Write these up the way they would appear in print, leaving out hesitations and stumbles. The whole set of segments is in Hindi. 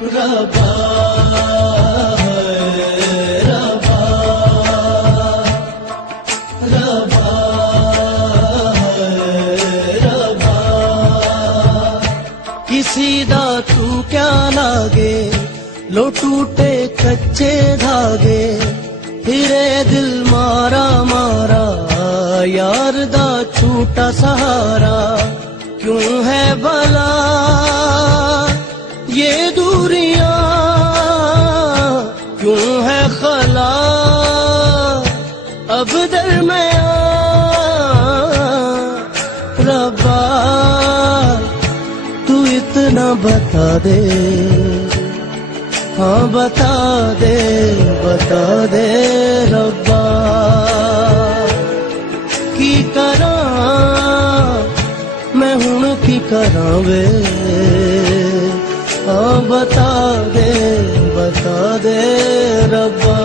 रब्बा रब्बा रब्बा रब्बा किसी दा तू क्या लागे लो टूटे कच्चे धागे हिरे दिल मारा मारा यार दा छूटा सहारा क्यों है भला ये दूरियां क्यों है खला अब दरमियां रब्बा तू इतना बता दे हाँ बता दे रब्बा की करा मैं हुण की करा वे हाँ बता दे रब्बा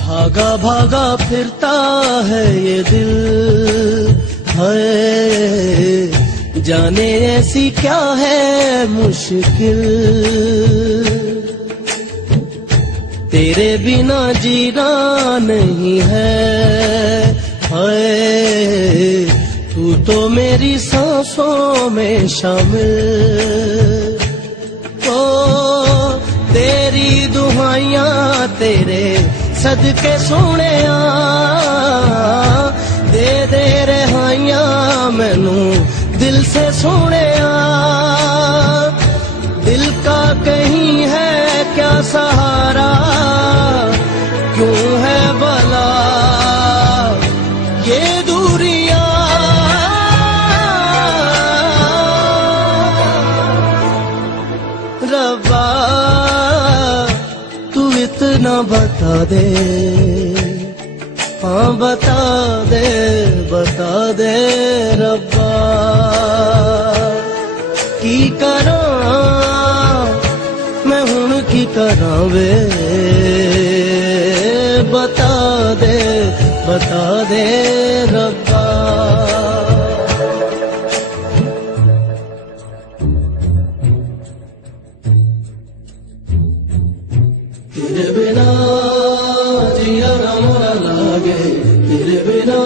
भागा भागा फिरता है ये दिल है जाने ऐसी क्या है मुश्किल तेरे बिना जीना नहीं है तू तो मेरी सांसों में शामिल ओ तेरी दुहाइयां तेरे सदके सोने दे रहाइयां मैनू दिल से सोने दिल का कहीं है क्या सहारा क्यों है भला ये दूरियां रब्बा तू इतना बता दे हाँ बता दे रब्बा की करा मैं हुण की करा वे बता दे रब्बा तेरे बिना जिया ना मोरा लागे तेरे बिना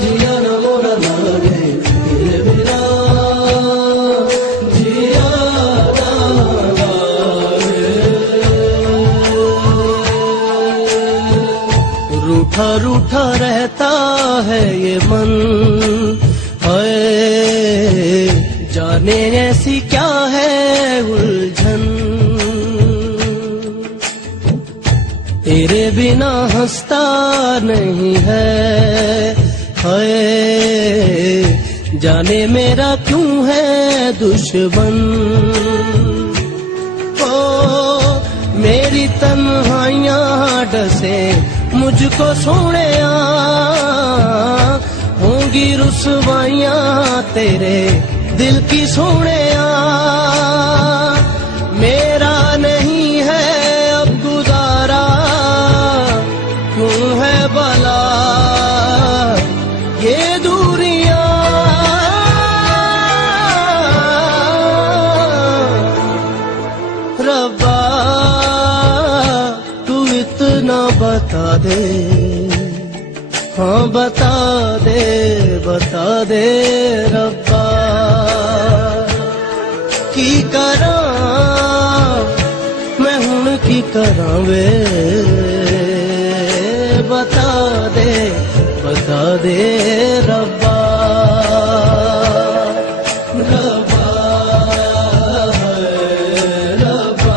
जिया ना मोरा लागे तेरे बिना जिया ना लागे रूठा रूठा रहता है ये मन जाने ऐसी क्या है उलझन तेरे बिना हंसता नहीं है जाने मेरा क्यों है दुश्मन ओ मेरी तन्हाइयां डसे मुझको सोने होंगी रुसवाइयां तेरे दिल की सोने मेरा नहीं है अब गुजारा क्यों है भला ये दूरियां रब्बा तू इतना बता दे हाँ बता दे रब्बा की करा मैं हुण की करा वे बता दे रब्बा रब्बा रब्बा